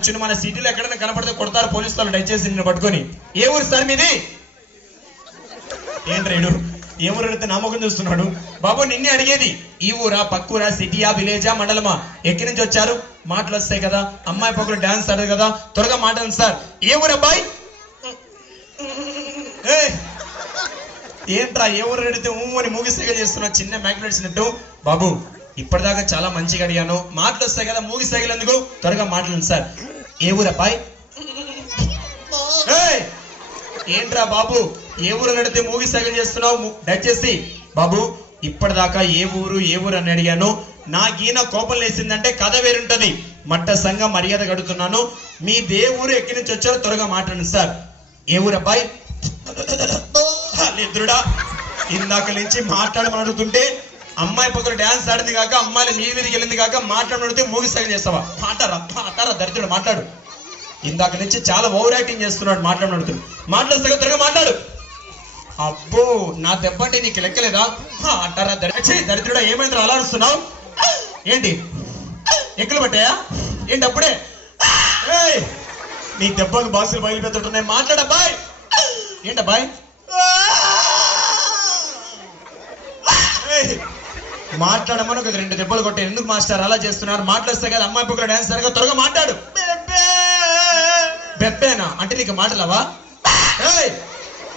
మన సిటీలో ఎక్కడైనా కనపడితే కొడతారు పోలీసులు దయచేసి నిన్ను పట్టుకొని. ఏ ఊరు సార్ మీది? ఏంట్రేడు ఏ ఊరు అడిగితే నామకం చూస్తున్నాడు. బాబు నిన్నే అడిగేది, ఈ ఊరా, పక్కూరా, సిటీయా, విలేజా, మండలమా, ఎక్కడి నుంచి వచ్చారు? మాటలు వస్తాయి కదా, అమ్మాయి పక్కన డాన్స్ ఆడదు కదా, త్వరగా మాట్లాడండి సార్. ఏ ఊరు అబ్బాయి? ఏంట్రా ఏ ఊరు అడిగితే అని మూగిసేగా చేస్తున్నా, చిన్న మ్యాగ్నెట్సినట్టు. బాబు ఇప్పటిదాకా చాలా మంచిగా అడిగాను, మాటలు వస్తాయి కదా, మూగిసేగలందుకు త్వరగా మాట్లాడండి సార్. ఏ ఊరు అబ్బాయి? ఏంట్రా బాబు ఏ ఊరు అడిగితే మూగిసేగలు చేస్తున్నావు? దయచేసి బాబు ఇప్పటిదాకా ఏ ఊరు అని అడిగాను, నాకీన కోపం లేసిందంటే కథ వేరుంటది. మట్ట సంఘం మర్యాద గడుతున్నాను. మీ దేవురు ఎక్కడి నుంచి వచ్చారో త్వరగా మాట్లాడండి సార్. ఏ ఊరు అబ్బాయి? నిద్రుడా ఇందాక నుంచి మాట్లాడమని అడుగుతుంటే అమ్మాయి పక్కన డాన్స్ ఆడింది కాక, అమ్మాయిలు మీ మీదకి వెళ్ళింది కాక, మాట్లాడితే మూగిసాగం చేస్తావా? మాట్లాడరా దరిద్రుడు మాట్లాడు. ఇందాక నుంచి చాలా ఓవర్ యాక్టింగ్ చేస్తున్నాడు మాట్లాడుతున్నాడు. మాట్లాడుతా త్వరగా మాట్లాడు. అబ్బో నా దెబ్బంటే నీకు లెక్కలేదా? అంటారా దరిద్రుడా, ఏమైంది అలా అరుస్తున్నావు? ఏంటి ఎక్కలు పట్టాయా ఏంటి? అప్పుడే నీ దెబ్బకు బాక్సులు బయలుపెడుతున్నాయి. మాట్లాడబ్బాయ్. ఏంటబ్బాయ్? మాట్లాడమని ఒక 2 దెబ్బలు కొట్టే. ఎందుకు మాస్టర్ అలా చేస్తున్నారు? మాట్లాడిస్తే కదా అమ్మాయి పక్కన డాన్స్ సరిగా త్వరగా మాట్లాడు. బెబ్బేనా అంటే నీకు మాటలవా?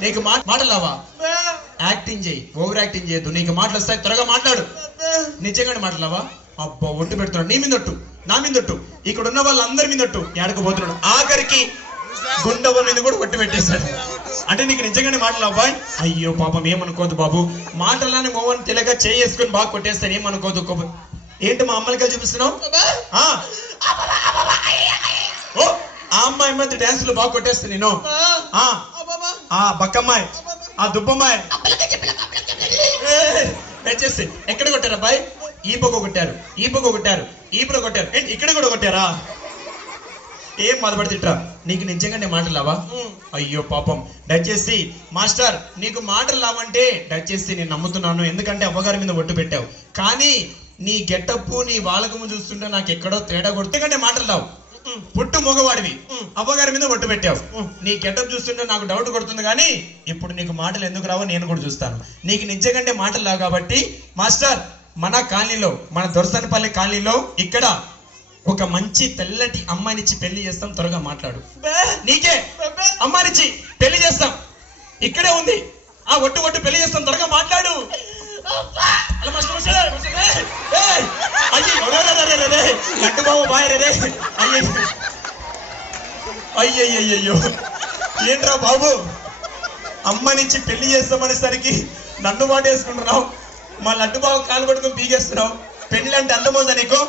నీకు మాటలవా? యాక్టింగ్ చేయి, ఓవర్ యాక్టింగ్ చేయొద్దు. నీకు మాటలు వస్తాయి, త్వరగా మాట్లాడు. నిజంగానే మాటలవా? అబ్బా ఒట్టు పెడుతున్నాడు. నీ మీద ఒట్టు, నా మీద ఒట్టు, ఇక్కడ ఉన్న వాళ్ళందరి మీద ఒట్టు. ఏడకపోతున్నాడు, ఆఖరికి గుండవ మీద కూడా ఒట్టు పెట్టేశాడు. అంటే నీకు నిజంగానే మాటలు అబ్బాయి? అయ్యో పాపం ఏమనుకోదు బాబు, మాటలని మోహన్ తెలగా చేసుకుని బాగా కొట్టేస్తాను, ఏమనుకోదు. ఏంటి మా అమ్మలకి చూపిస్తున్నావు? ఓ ఆ అమ్మాయి మధ్య డాన్సులు బాగా కొట్టేస్తాను నేను. బక్కమ్మాయి, ఆ దుబ్బమ్మాయి వచ్చేసి ఎక్కడ కొట్టారు అబ్బాయి? ఈ పక్క కొట్టారు, ఈ పక్క కొట్టారు, ఈ పక్క కొట్టారు. ఏంటి ఇక్కడ కూడా కొట్టారా? ఏం బాధపడి తిట్రా? నీకు నిజంగానే మాటలు లావా? అయ్యో పాపం. దయచేసి మాస్టర్ నీకు మాటలు లావంటే దయచేసి నేను నమ్ముతున్నాను, ఎందుకంటే అవ్వగారి మీద ఒట్టు పెట్టావు. కానీ నీ గెటప్పు, నీ వాలకము చూస్తుంటే నాకు ఎక్కడో తేడా కొడుతుంది. ఎందుకంటే మాటలు లావు, పుట్టు మగవాడివి, అవ్వగారి మీద ఒట్టు పెట్టావు. నీ గెటప్ చూస్తుంటే నాకు డౌట్ కొడుతుంది. కానీ ఇప్పుడు నీకు మాటలు ఎందుకు రావో నేను కూడా చూస్తాను. నీకు నిజంగానే మాటలు రావు కాబట్టి మాస్టర్ మన కాలనీలో, మన దొరసనపల్లి కాలనీలో ఇక్కడ ఒక మంచి తెల్లటి అమ్మాయినిచ్చి పెళ్లి చేస్తాం. త్వరగా మాట్లాడు. నీకే అమ్మాయినిచ్చి పెళ్లి చేస్తాం, ఇక్కడే ఉంది. ఆ ఒట్టు పెళ్లి చేస్తాం, త్వరగా మాట్లాడు. లడ్డు బాబు బాయ్ రే. అయ్యయ్యో ఏంట్రా బాబు, అమ్మ నుంచి పెళ్లి చేస్తామనేసరికి నన్ను వాటేసుకుంటున్నావు, మా లడ్డు బాబు కాలు పట్టుకుని పీకేస్తున్నావు. పెళ్లి అంటే అందమవుదా నీకు?